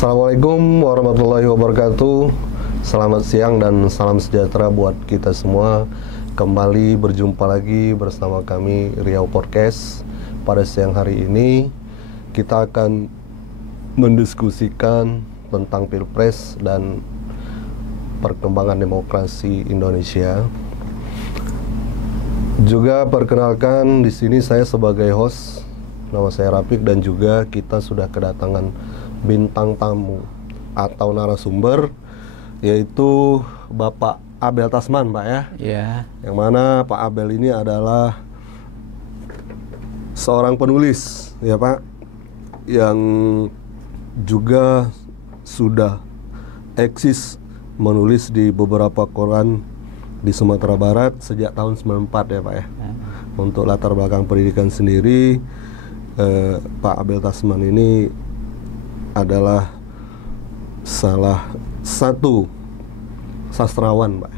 Assalamualaikum warahmatullahi wabarakatuh. Selamat siang dan salam sejahtera buat kita semua. Kembali berjumpa lagi bersama kami Riau Podcast. Pada siang hari ini kita akan mendiskusikan tentang Pilpres dan perkembangan demokrasi Indonesia. Juga perkenalkan, di sini saya sebagai host, nama saya Rafiq, dan juga kita sudah kedatangan bintang tamu atau narasumber, yaitu Bapak Abel Tasman, Pak ya. Iya. Yang mana Pak Abel ini adalah seorang penulis, ya Pak, yang juga sudah eksis menulis di beberapa koran di Sumatera Barat sejak tahun 94 ya Pak ya. Untuk latar belakang pendidikan sendiri, Pak Abel Tasman ini adalah salah satu sastrawan Pak,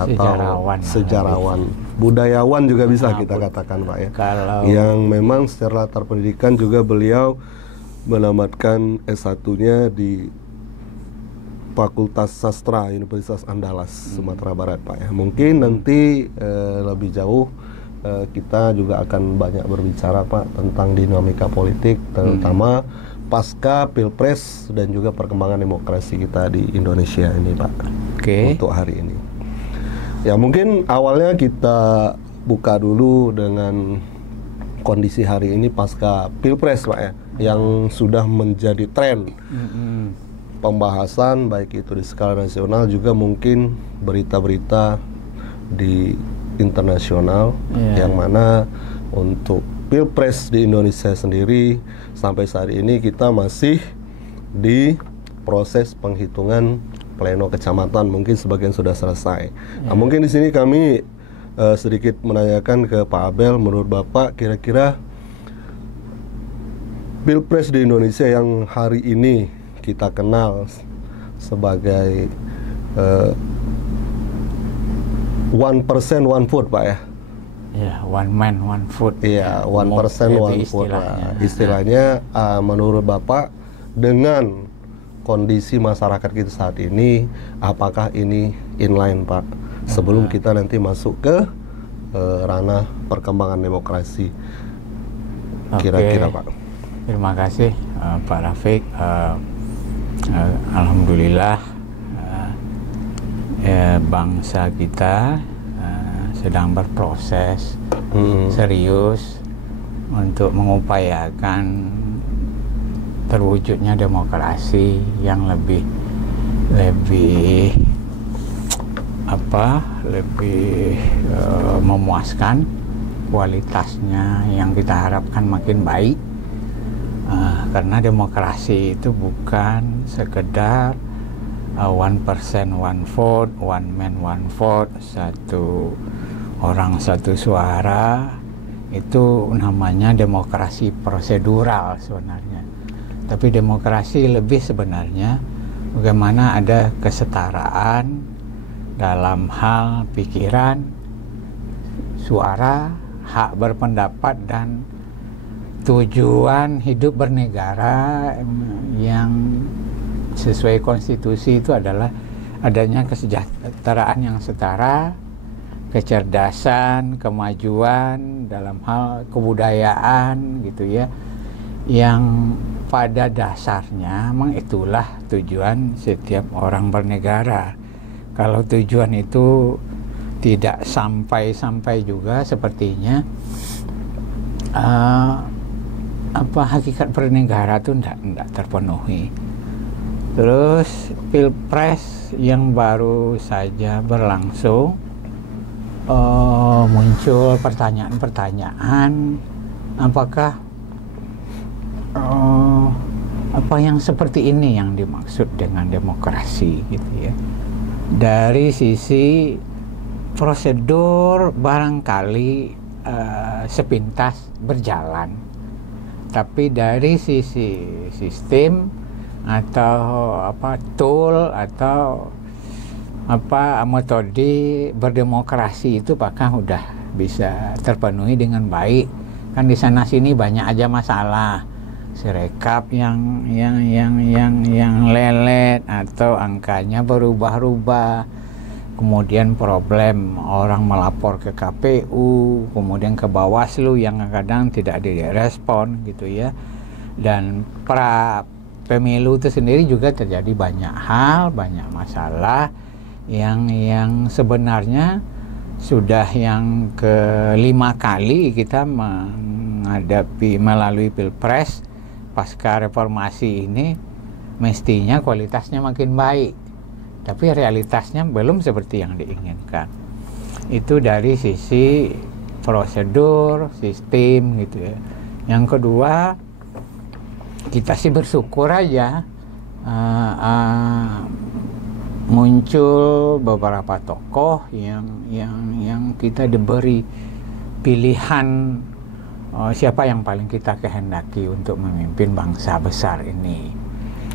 atau sejarawan, budayawan juga bisa kita katakan Pak ya. Yang memang secara latar pendidikan juga beliau menamatkan S1-nya di Fakultas Sastra Universitas Andalas Sumatera Barat Pak ya. Mungkin nanti lebih jauh kita juga akan banyak berbicara Pak tentang dinamika politik, terutama pasca Pilpres dan juga perkembangan demokrasi kita di Indonesia ini Pak. Untuk hari ini. Ya mungkin awalnya kita buka dulu dengan kondisi hari ini pasca Pilpres Pak ya, yang sudah menjadi tren pembahasan baik itu di skala nasional juga mungkin berita-berita di internasional, yang mana untuk Pilpres di Indonesia sendiri sampai saat ini kita masih di proses penghitungan pleno kecamatan, mungkin sebagian sudah selesai. Nah, mungkin di sini kami sedikit menanyakan ke Pak Abel, menurut Bapak kira-kira Pilpres di Indonesia yang hari ini kita kenal sebagai 1% 1 vote Pak ya. Ya, one man one vote. Iya, 1% 1 vote. Istilahnya menurut Bapak dengan kondisi masyarakat kita saat ini, apakah ini inline Pak? Sebelum kita nanti masuk ke ranah perkembangan demokrasi, kira-kira Pak. Terima kasih Pak Rafiq. Alhamdulillah bangsa kita sedang berproses serius untuk mengupayakan terwujudnya demokrasi yang lebih memuaskan, kualitasnya yang kita harapkan makin baik, karena demokrasi itu bukan sekedar 1% 1 vote, one man one vote, satu orang satu suara. Itu namanya demokrasi prosedural sebenarnya. Tapi demokrasi lebih sebenarnya bagaimana ada kesetaraan dalam hal pikiran, suara, hak berpendapat, dan tujuan hidup bernegara yang sesuai konstitusi itu adalah adanya kesejahteraan yang setara, kecerdasan, kemajuan dalam hal kebudayaan gitu ya, yang pada dasarnya memang itulah tujuan setiap orang bernegara. Kalau tujuan itu tidak sampai juga sepertinya hakikat bernegara itu tidak terpenuhi. Terus Pilpres yang baru saja berlangsung, muncul pertanyaan-pertanyaan, apakah apa yang seperti ini yang dimaksud dengan demokrasi gitu ya. Dari sisi prosedur barangkali sepintas berjalan, tapi dari sisi sistem atau tool atau metode berdemokrasi itu apakah udah bisa terpenuhi dengan baik? Kan di sana sini banyak aja masalah. Sirekap yang lelet atau angkanya berubah-ubah, kemudian problem orang melapor ke KPU, kemudian ke Bawaslu yang kadang tidak direspon gitu ya. Dan pra pemilu itu sendiri juga terjadi banyak hal, banyak masalah yang sebenarnya sudah yang kelima kali kita menghadapi melalui Pilpres pasca reformasi ini. Mestinya kualitasnya makin baik, tapi realitasnya belum seperti yang diinginkan. Itu dari sisi prosedur, sistem gitu ya. Yang kedua, kita sih bersyukur aja muncul beberapa tokoh yang kita diberi pilihan siapa yang paling kita kehendaki untuk memimpin bangsa besar ini.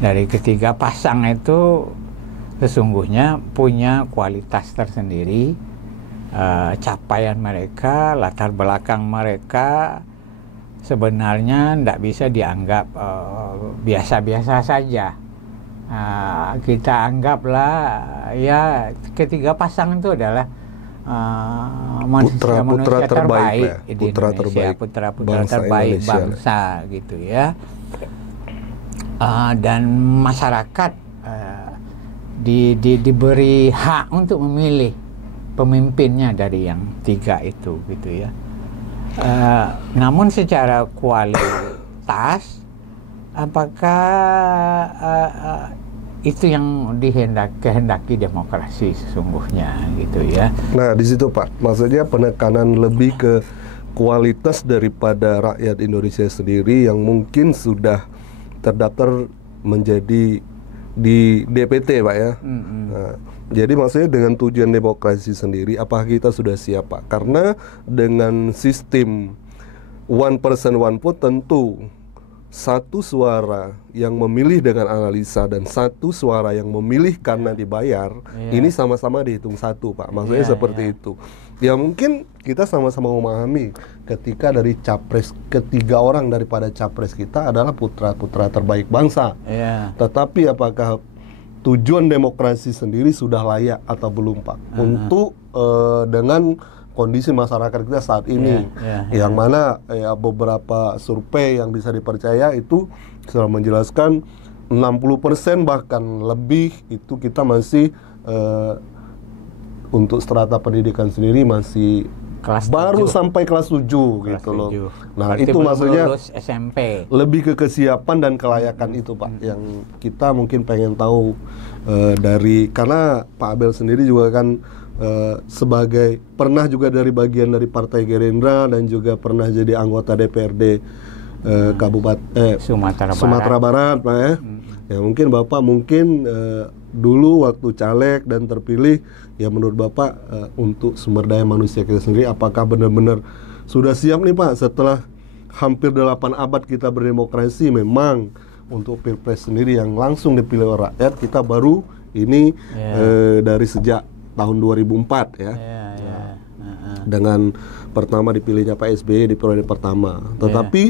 Dari ketiga pasang itu sesungguhnya punya kualitas tersendiri, capaian mereka, latar belakang mereka sebenarnya tidak bisa dianggap biasa-biasa saja. Kita anggaplah ya ketiga pasang itu adalah manusia terbaik di Indonesia, putra-putra terbaik bangsa gitu ya. Dan masyarakat diberi hak untuk memilih pemimpinnya dari yang tiga itu gitu ya. Namun secara kualitas, apakah itu yang kehendaki demokrasi sesungguhnya gitu ya? Nah di situ Pak, maksudnya penekanan lebih ke kualitas daripada rakyat Indonesia sendiri yang mungkin sudah terdaftar menjadi di DPT Pak ya. Nah, jadi maksudnya dengan tujuan demokrasi sendiri, apakah kita sudah siap Pak? Karena dengan sistem one person one vote tentu satu suara yang memilih dengan analisa dan satu suara yang memilih karena dibayar, ini sama-sama dihitung satu Pak. Maksudnya seperti itu. Ya mungkin kita sama-sama memahami ketika dari capres, ketiga orang daripada capres kita adalah putra-putra terbaik bangsa. Tetapi apakah tujuan demokrasi sendiri sudah layak atau belum Pak? Untuk dengan kondisi masyarakat kita saat ini, yang mana ya beberapa survei yang bisa dipercaya itu sudah menjelaskan 60% bahkan lebih itu kita masih untuk strata pendidikan sendiri masih baru sampai kelas 7 gitu loh. Nah, berarti itu maksudnya SMP. Lebih ke kesiapan dan kelayakan itu Pak, yang kita mungkin pengen tahu dari, karena Pak Abel sendiri juga kan sebagai pernah juga dari bagian dari Partai Gerindra dan juga pernah jadi anggota DPRD Kabupaten Sumatera Barat Pak ya. Ya mungkin Bapak dulu waktu caleg dan terpilih, ya menurut Bapak untuk sumber daya manusia kita sendiri apakah benar-benar sudah siap nih Pak setelah hampir 8 abad kita berdemokrasi? Memang untuk Pilpres sendiri yang langsung dipilih oleh rakyat kita baru ini dari sejak tahun 2004 ya. Dengan pertama dipilihnya Pak SBY di periode pertama. Tetapi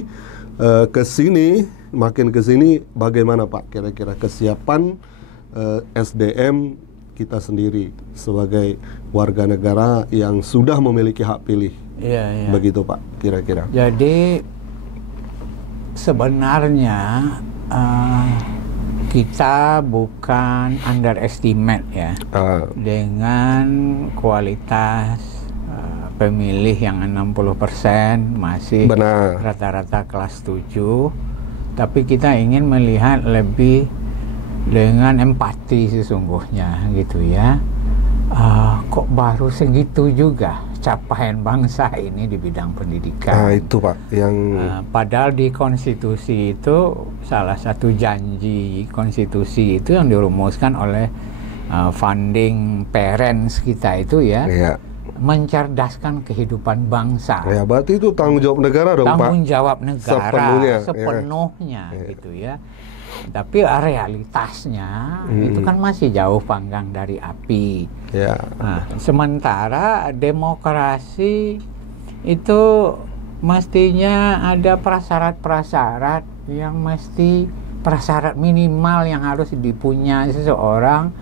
makin ke sini bagaimana Pak kira-kira kesiapan SDM kita sendiri sebagai warga negara yang sudah memiliki hak pilih? Begitu Pak kira-kira. Jadi sebenarnya kita bukan underestimate ya dengan kualitas pemilih yang 60% masih rata-rata kelas 7, tapi kita ingin melihat lebih dengan empati sesungguhnya gitu ya. Kok baru segitu juga capaian bangsa ini di bidang pendidikan. Itu Pak yang padahal di konstitusi itu salah satu janji konstitusi itu yang dirumuskan oleh founding parents kita itu ya, mencerdaskan kehidupan bangsa. Ya berarti itu tanggung jawab negara dong Pak. Tanggung jawab negara sepenuhnya gitu ya. Tapi realitasnya itu kan masih jauh panggang dari api. Nah, sementara demokrasi itu mestinya ada prasyarat-prasyarat yang mesti prasyarat minimal yang harus dipunya seseorang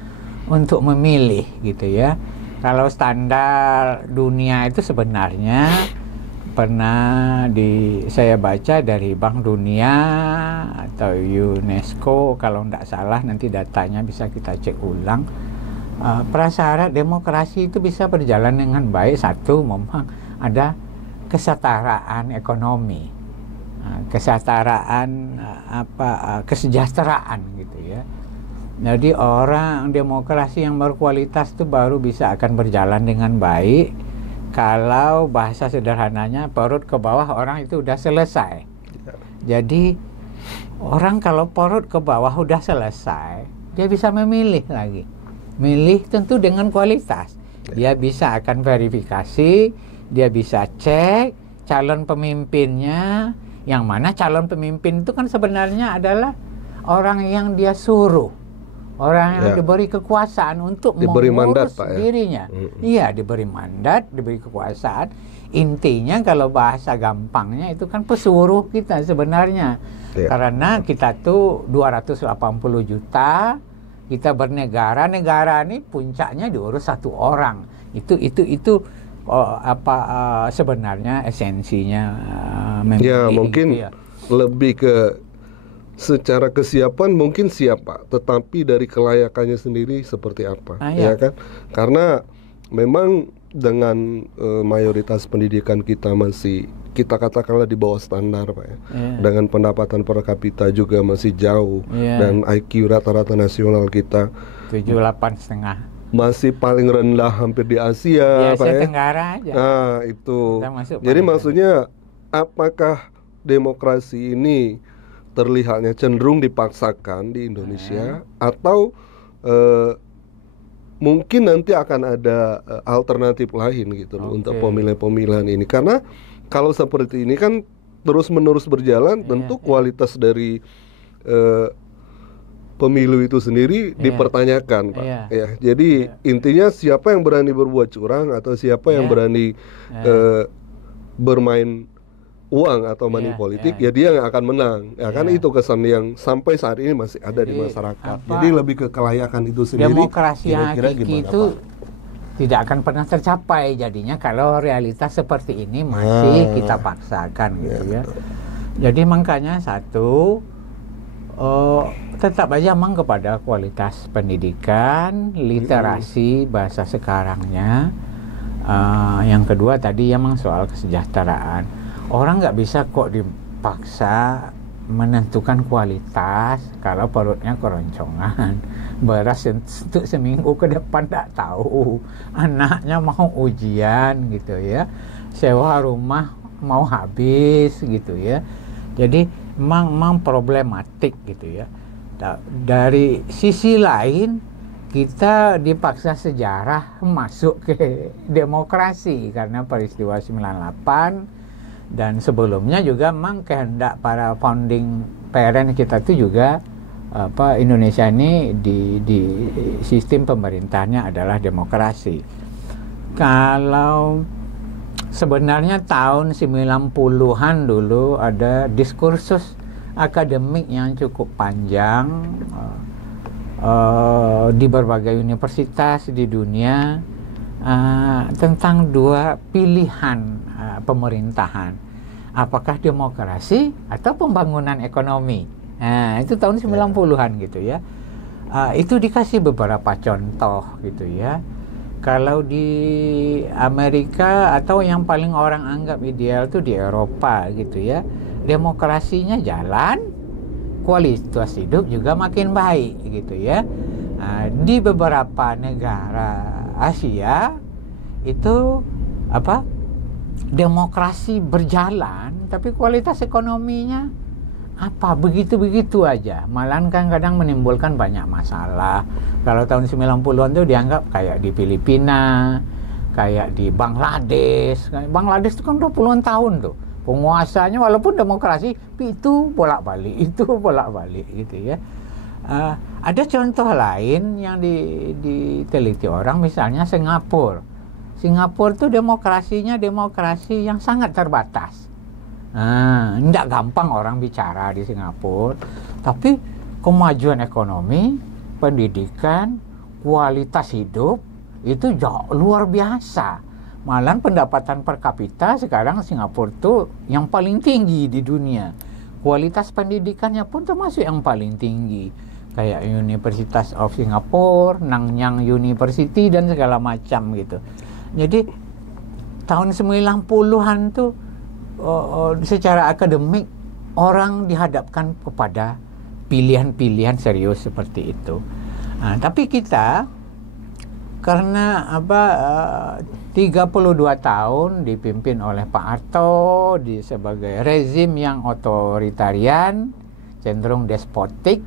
untuk memilih gitu ya. Kalau standar dunia itu sebenarnya pernah saya baca dari Bank Dunia atau UNESCO, kalau tidak salah nanti datanya bisa kita cek ulang. Prasyarat demokrasi itu bisa berjalan dengan baik. Satu, memang ada kesetaraan ekonomi, kesetaraan kesejahteraan gitu ya. Jadi orang demokrasi yang berkualitas itu baru bisa akan berjalan dengan baik kalau bahasa sederhananya perut ke bawah orang itu udah selesai. Jadi orang kalau perut ke bawah udah selesai, dia bisa memilih lagi. Milih tentu dengan kualitas. Dia bisa akan verifikasi, dia bisa cek calon pemimpinnya, yang mana calon pemimpin itu kan sebenarnya adalah orang yang dia suruh. Orang yang diberi kekuasaan untuk diberi mandat, mengurus Pak, dirinya. Iya, diberi mandat, diberi kekuasaan. Intinya kalau bahasa gampangnya itu kan pesuruh kita sebenarnya. Karena kita tuh 280 juta, kita bernegara, negara ini puncaknya diurus satu orang. Itu sebenarnya esensinya ya mungkin gitu lebih ke secara kesiapan mungkin siap Pak, tetapi dari kelayakannya sendiri seperti apa, ya kan? Karena memang dengan mayoritas pendidikan kita masih kita katakanlah di bawah standar Pak ya. Dengan pendapatan per kapita juga masih jauh dan IQ rata-rata nasional kita 78,5. Masih paling rendah hampir di Asia Pak ya. Tenggara aja. Nah, itu. Jadi maksudnya apakah demokrasi ini terlihatnya cenderung dipaksakan di Indonesia atau mungkin nanti akan ada alternatif lain gitu loh untuk pemilihan-pemilihan ini, karena kalau seperti ini kan terus-menerus berjalan tentu kualitas dari pemilu itu sendiri dipertanyakan Pak ya. Jadi intinya siapa yang berani berbuat curang atau siapa yang berani bermain uang atau money politik, ya dia yang akan menang. Ya kan itu kesan yang sampai saat ini masih ada di masyarakat. Jadi lebih ke kelayakan itu sendiri. Demokrasi yang hakiki itu tidak akan pernah tercapai jadinya kalau realitas seperti ini masih kita paksakan gitu ya. Jadi makanya satu, tetap aja memang kepada kualitas pendidikan, literasi bahasa sekarangnya. Yang kedua tadi memang soal kesejahteraan. Orang nggak bisa kok dipaksa menentukan kualitas kalau perutnya keroncongan. Beras untuk seminggu ke depan nggak tahu. Anaknya mau ujian gitu ya. Sewa rumah mau habis gitu ya. Jadi memang problematik gitu ya. Dari sisi lain kita dipaksa sejarah masuk ke demokrasi karena peristiwa 98. Dan sebelumnya juga memang kehendak para founding parent kita itu juga Indonesia ini di sistem pemerintahnya adalah demokrasi. Kalau sebenarnya tahun 90-an dulu ada diskursus akademik yang cukup panjang di berbagai universitas di dunia tentang dua pilihan pemerintahan, apakah demokrasi atau pembangunan ekonomi. Nah, itu tahun 90-an gitu ya. Itu dikasih beberapa contoh gitu ya. Kalau di Amerika atau yang paling orang anggap ideal itu di Eropa gitu ya, demokrasinya jalan, kualitas hidup juga makin baik gitu ya. Di beberapa negara Asia itu demokrasi berjalan tapi kualitas ekonominya begitu-begitu aja, malahan kan kadang menimbulkan banyak masalah. Kalau tahun 90-an itu dianggap kayak di Filipina, kayak di Bangladesh. Bangladesh itu kan 20-an tahun tuh penguasanya, walaupun demokrasi itu bolak-balik gitu ya. Ada contoh lain yang diteliti orang, misalnya Singapura. Singapura itu demokrasinya demokrasi yang sangat terbatas. Tidak gampang orang bicara di Singapura, tapi kemajuan ekonomi, pendidikan, kualitas hidup itu jauh luar biasa. Malah pendapatan per kapita sekarang Singapura tuh yang paling tinggi di dunia. Kualitas pendidikannya pun termasuk yang paling tinggi. Kayak Universitas of Singapore, Nanyang University dan segala macam gitu. Jadi tahun 90-an tuh secara akademik orang dihadapkan kepada pilihan-pilihan serius seperti itu. Tapi kita karena 32 tahun dipimpin oleh Pak Harto sebagai rezim yang otoritarian, cenderung despotik,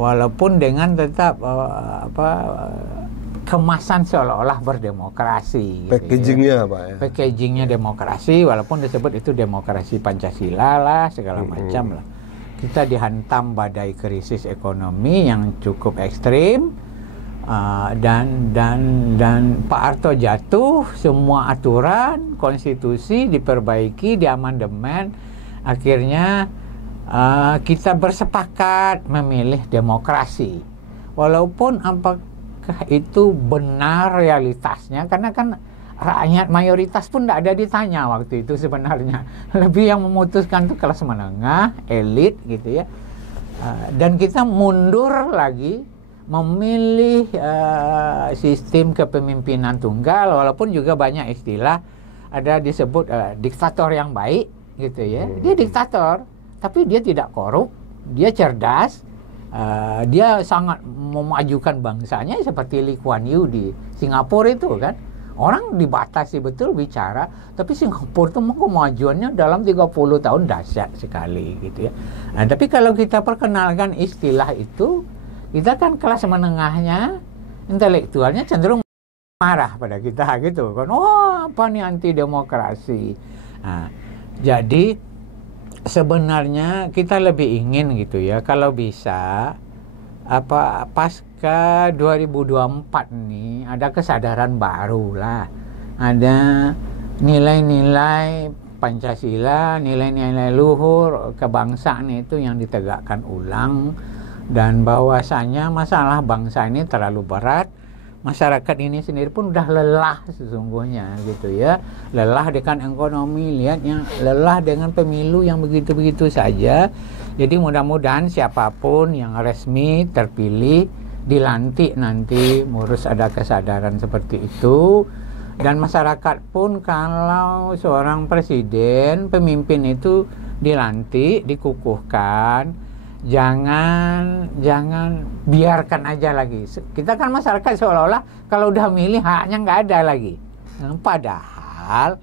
walaupun dengan tetap kemasan seolah-olah berdemokrasi. Packagingnya Pak ya? Packagingnya demokrasi, walaupun disebut itu demokrasi Pancasila lah, segala macam lah. Kita dihantam badai krisis ekonomi yang cukup ekstrim, dan Pak Harto jatuh, semua aturan, konstitusi diperbaiki, diamandemen, akhirnya kita bersepakat memilih demokrasi. Walaupun apakah itu benar realitasnya, karena kan rakyat mayoritas pun tidak ada ditanya waktu itu sebenarnya. Lebih yang memutuskan itu kelas menengah, elit gitu ya. Dan kita mundur lagi memilih sistem kepemimpinan tunggal, walaupun juga banyak istilah, ada disebut diktator yang baik gitu ya. Dia diktator, tapi dia tidak korup, dia cerdas. Dia sangat memajukan bangsanya seperti Lee Kuan Yew di Singapura itu kan. Orang dibatasi betul bicara, tapi Singapura itu kemajuannya dalam 30 tahun dahsyat sekali gitu ya. Tapi kalau kita perkenalkan istilah itu, kita kan kelas menengahnya, intelektualnya cenderung marah pada kita gitu kan. Oh, apa nih anti demokrasi. Jadi sebenarnya kita lebih ingin gitu ya, kalau bisa pasca 2024 ini ada kesadaran baru lah, ada nilai-nilai Pancasila, nilai-nilai luhur kebangsaan itu yang ditegakkan ulang, dan bahwasanya masalah bangsa ini terlalu berat. Masyarakat ini sendiri pun udah lelah sesungguhnya gitu ya, lelah dengan ekonomi, lihatnya lelah dengan pemilu yang begitu-begitu saja. Jadi mudah-mudahan siapapun yang resmi terpilih, dilantik nanti, harus ada kesadaran seperti itu. Dan masyarakat pun kalau seorang presiden, pemimpin itu dilantik, dikukuhkan, jangan biarkan aja lagi. Kita kan masyarakat seolah-olah kalau udah milih haknya nggak ada lagi. Padahal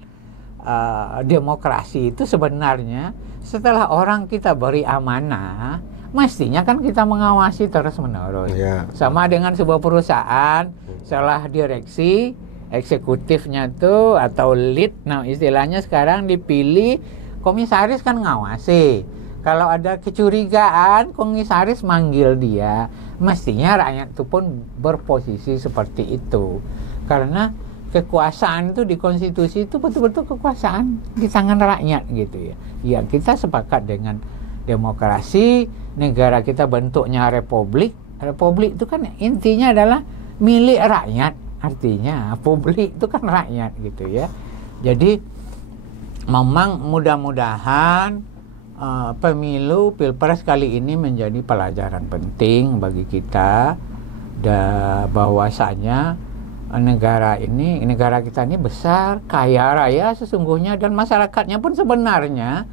demokrasi itu sebenarnya setelah orang kita beri amanah, mestinya kan kita mengawasi terus-menerus. Sama dengan sebuah perusahaan, setelah direksi, eksekutifnya tuh atau lead, nah istilahnya sekarang dipilih, komisaris kan ngawasi. Kalau ada kecurigaan, komisaris manggil dia. Mestinya rakyat itu pun berposisi seperti itu. Karena kekuasaan itu di konstitusi itu betul-betul kekuasaan di tangan rakyat gitu ya. Ya, kita sepakat dengan demokrasi, negara kita bentuknya republik. Republik itu kan intinya adalah milik rakyat. Artinya publik itu kan rakyat gitu ya. Jadi memang mudah-mudahan pemilu pilpres kali ini menjadi pelajaran penting bagi kita, bahwasanya negara kita ini besar, kaya raya sesungguhnya, dan masyarakatnya pun sebenarnya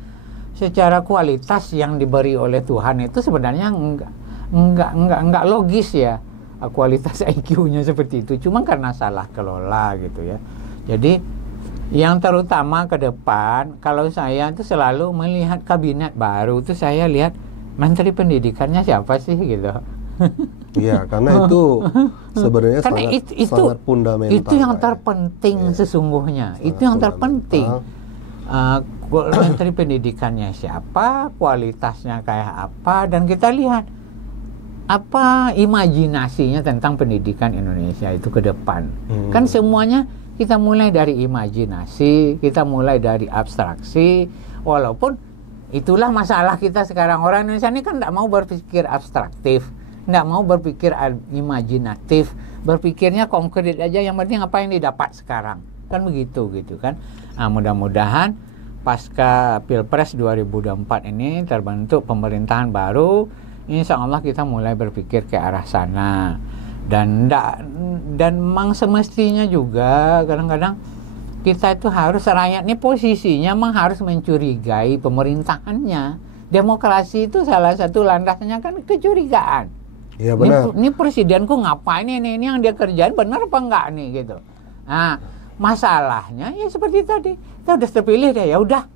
secara kualitas yang diberi oleh Tuhan itu sebenarnya enggak logis ya, kualitas IQ-nya seperti itu, cuma karena salah kelola gitu ya. Jadi yang terutama ke depan, kalau saya itu selalu melihat kabinet baru itu, saya lihat menteri pendidikannya siapa sih gitu. Iya, karena itu sebenarnya sangat fundamental. Itu yang terpenting sesungguhnya. Itu yang terpenting. Menteri pendidikannya siapa, kualitasnya kayak apa, dan kita lihat apa imajinasinya tentang pendidikan Indonesia itu ke depan. Kan semuanya kita mulai dari imajinasi, kita mulai dari abstraksi, walaupun itulah masalah kita sekarang. Orang Indonesia ini kan tidak mau berpikir abstraktif, tidak mau berpikir imajinatif, berpikirnya konkret aja, yang penting apa yang didapat sekarang. Kan begitu gitu kan. Nah, mudah-mudahan pasca Pilpres 2024 ini terbentuk pemerintahan baru, insya Allah kita mulai berpikir ke arah sana. Dan memang semestinya juga kadang-kadang kita itu harus, rakyat ini posisinya memang harus mencurigai pemerintahannya. Demokrasi itu salah satu landasnya kan kecurigaan. Iya benar. Ini presidenku ngapain ini yang dia kerjain benar apa enggak nih gitu. Nah, masalahnya ya seperti tadi, kita udah terpilih deh, ya udah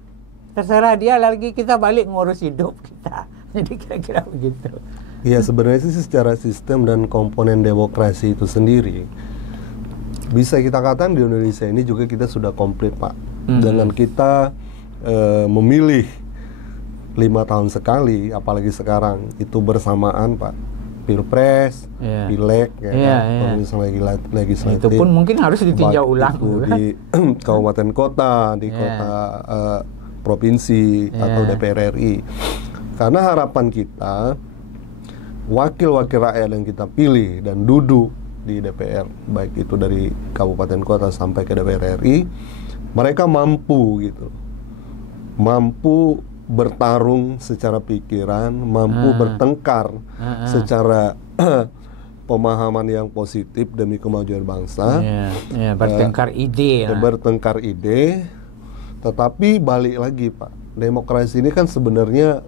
terserah dia lagi, kita balik ngurus hidup kita. Jadi kira-kira begitu. Ya sebenarnya sih secara sistem dan komponen demokrasi itu sendiri, bisa kita katakan di Indonesia ini juga kita sudah komplit, Pak. Dengan kita memilih 5 tahun sekali, apalagi sekarang itu bersamaan, Pak. Pilpres, Pileg, pemilihan legislatif. Itu pun mungkin harus ditinjau ulang di kabupaten kota, di kota provinsi atau DPR RI. Karena harapan kita, wakil-wakil rakyat yang kita pilih dan duduk di DPR, baik itu dari kabupaten kota sampai ke DPR RI, mereka mampu gitu, mampu bertarung secara pikiran, mampu bertengkar secara pemahaman yang positif demi kemajuan bangsa, bertengkar ide, bertengkar ide. Tetapi balik lagi, Pak, demokrasi ini kan sebenarnya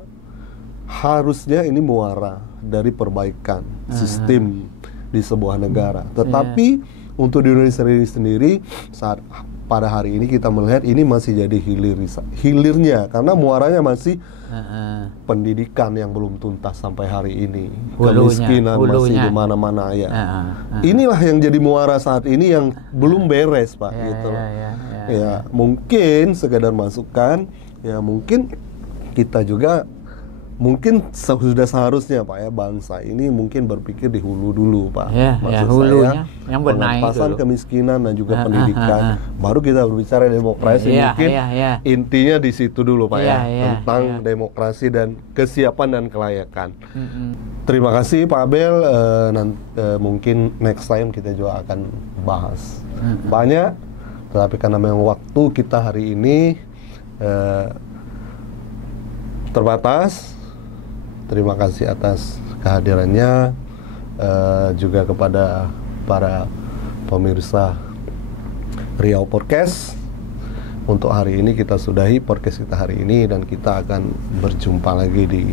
harusnya ini muara dari perbaikan sistem di sebuah negara. Tetapi untuk di Indonesia ini sendiri, saat pada hari ini kita melihat ini masih jadi hilirnya, karena muaranya masih pendidikan yang belum tuntas sampai hari ini, kemiskinan masih di mana-mana ya. Inilah yang jadi muara saat ini yang belum beres, Pak. Gitu. Ya mungkin sekedar masukan, ya mungkin kita juga mungkin sudah seharusnya, Pak, ya, bangsa ini mungkin berpikir di hulu dulu, Pak. Maksud hulunya, saya yang benahi pengentasan dulu. Kemiskinan dan juga pendidikan. Baru kita berbicara demokrasi. Mungkin intinya di situ dulu, Pak, tentang demokrasi dan kesiapan dan kelayakan. Terima kasih, Pak Abel. Mungkin next time kita juga akan bahas banyak, tetapi karena memang waktu kita hari ini terbatas. Terima kasih atas kehadirannya, juga kepada para pemirsa Riau Podcast. Untuk hari ini kita sudahi podcast kita hari ini, dan kita akan berjumpa lagi di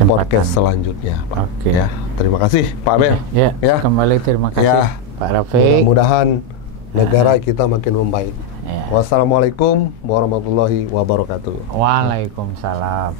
podcast selanjutnya, Pak. Ya, terima kasih, Pak Abel. Ya, kembali terima kasih, Pak Rafiq. Mudah-mudahan negara kita makin membaik. Wassalamualaikum warahmatullahi wabarakatuh. Waalaikumsalam.